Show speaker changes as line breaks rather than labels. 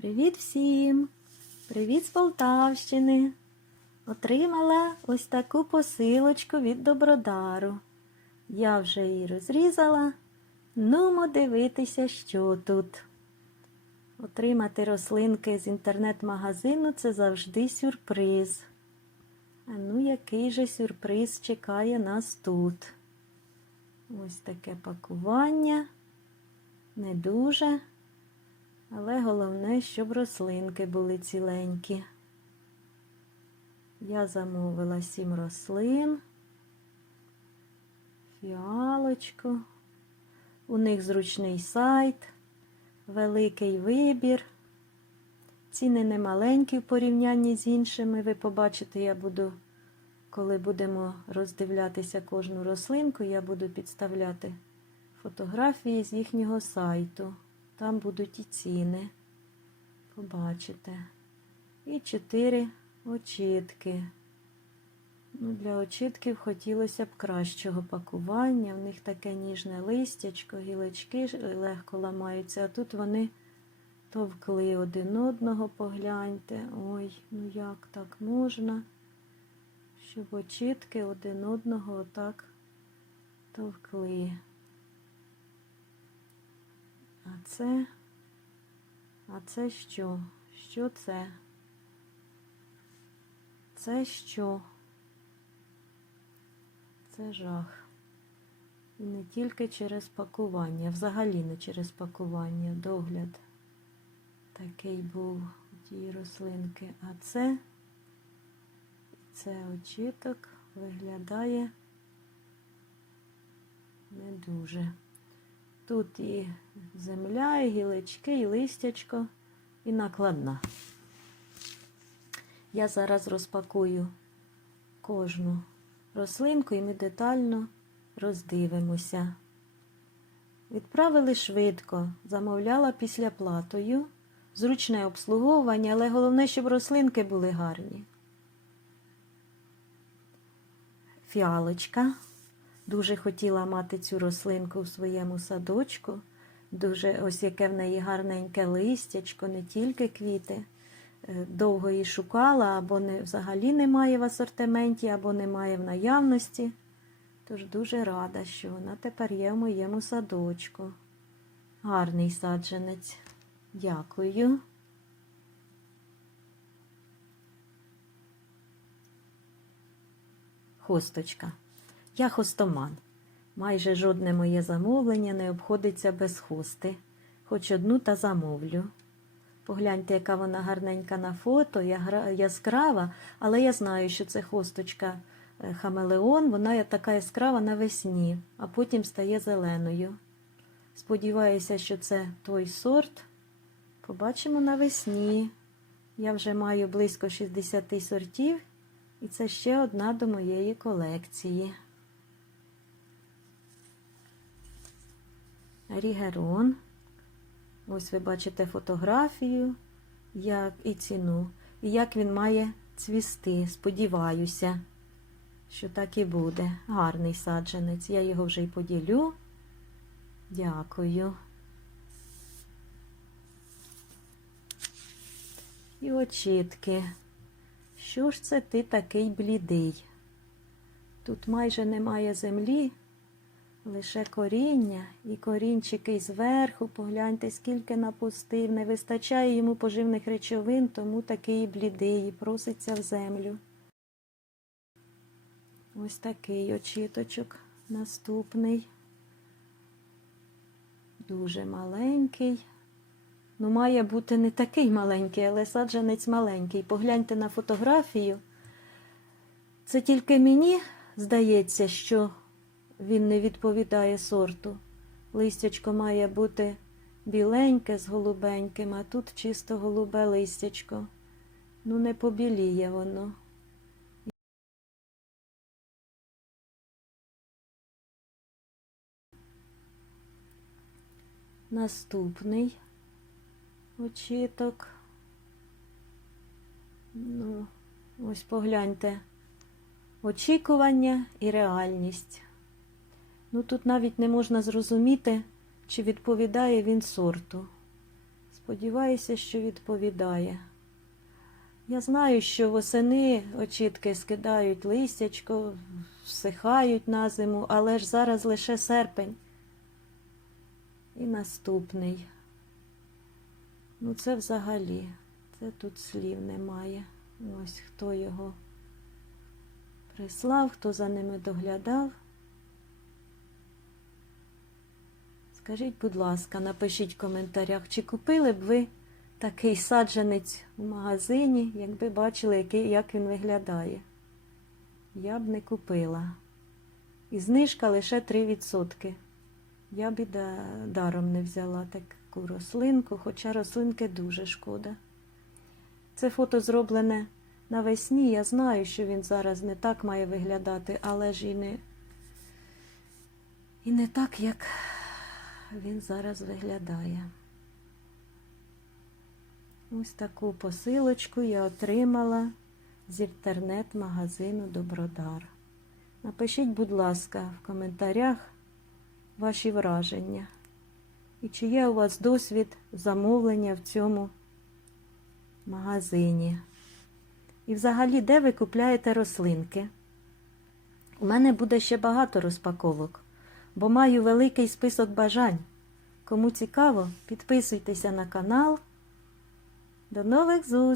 Привіт всім! Привіт з Полтавщини! Отримала ось таку посилочку від Добродару. Я вже її розрізала. Нумо дивитися, що тут. Отримати рослинки з інтернет-магазину це завжди сюрприз. А ну, який же сюрприз чекає нас тут? Ось таке пакування. Не дуже. Але головне, щоб рослинки були ціленькі. Я замовила сім рослин, фіалочку. У них зручний сайт, великий вибір. Ціни не маленькі в порівнянні з іншими. Ви побачите, я буду, коли будемо роздивлятися кожну рослинку, я буду підставляти фотографії з їхнього сайту. Там будуть і ціни. Побачите. І чотири очітки. Ну, Для очітків хотілося б кращого пакування. В них таке ніжне листячко, гілочки легко ламаються, а тут вони товкли один одного, погляньте. Ой, ну як так можна, щоб очітки один одного отак товкли. Це, а це що? Що це? Це що? Це жах. І не тільки через пакування, взагалі не через пакування, догляд. Такий був у тієї рослинки. А це, це очіток виглядає не дуже. Тут і земля, і гілочки, і листячко, і накладна. Я зараз розпакую кожну рослинку і ми детально роздивимося. Відправили швидко, замовляла після платою, зручне обслуговування, але головне, щоб рослинки були гарні. Фіалочка. Дуже хотіла мати цю рослинку в своєму садочку. Дуже ось яке в неї гарненьке листячко, не тільки квіти. Е, Довго її шукала, або не, взагалі немає в асортименті, або немає в наявності. Тож дуже рада, що вона тепер є в моєму садочку. Гарний саджанець. Дякую. Хосточка. Я хостоман. Майже жодне моє замовлення не обходиться без хости. Хоч одну та замовлю. Погляньте, яка вона гарненька на фото, яскрава, але я знаю, що це хосточка е, хамелеон, вона така яскрава навесні, а потім стає зеленою. Сподіваюся, що це той сорт. Побачимо навесні. Я вже маю близько 60 сортів, і це ще одна до моєї колекції. Рігерон. Ось ви бачите фотографію як і ціну, і як він має цвісти. Сподіваюся, що так і буде. Гарний саджанець. Я його вже й поділю. Дякую. І очітки. Що ж це ти такий блідий? Тут майже немає землі. Лише коріння і корінчики зверху, погляньте, скільки напустив, не вистачає йому поживних речовин, тому такий блідий і проситься в землю. Ось такий очіточок наступний. Дуже маленький. Ну, має бути не такий маленький, але саджанець маленький. Погляньте на фотографію. Це тільки мені здається, що він не відповідає сорту. Листячко має бути біленьке з голубеньким, а тут чисто голубе листячко. Ну, не побіліє воно. Наступний очіток. Ну, ось погляньте. Очікування і реальність. Ну тут навіть не можна зрозуміти, чи відповідає він сорту. Сподіваюся, що відповідає. Я знаю, що восени очітки скидають листячко, всихають на зиму, але ж зараз лише серпень. І наступний. Ну, це взагалі, це тут слів немає. Ось хто його прислав, хто за ними доглядав. Скажіть, будь ласка, напишіть в коментарях, чи купили б ви такий саджанець у магазині, якби бачили, який, як він виглядає. Я б не купила. І знижка лише 3%. Я б і даром не взяла таку рослинку, хоча рослинки дуже шкода. Це фото зроблене навесні. Я знаю, що він зараз не так має виглядати, але ж і не, і не так, як він зараз виглядає. Ось таку посилочку я отримала з інтернет-магазину Добродар. Напишіть, будь ласка, в коментарях ваші враження. І чи є у вас досвід замовлення в цьому магазині? І взагалі, де ви купляєте рослинки? У мене буде ще багато розпаковок, бо маю великий список бажань. Кому цікаво, підписуйтеся на канал. До нових зустрічей!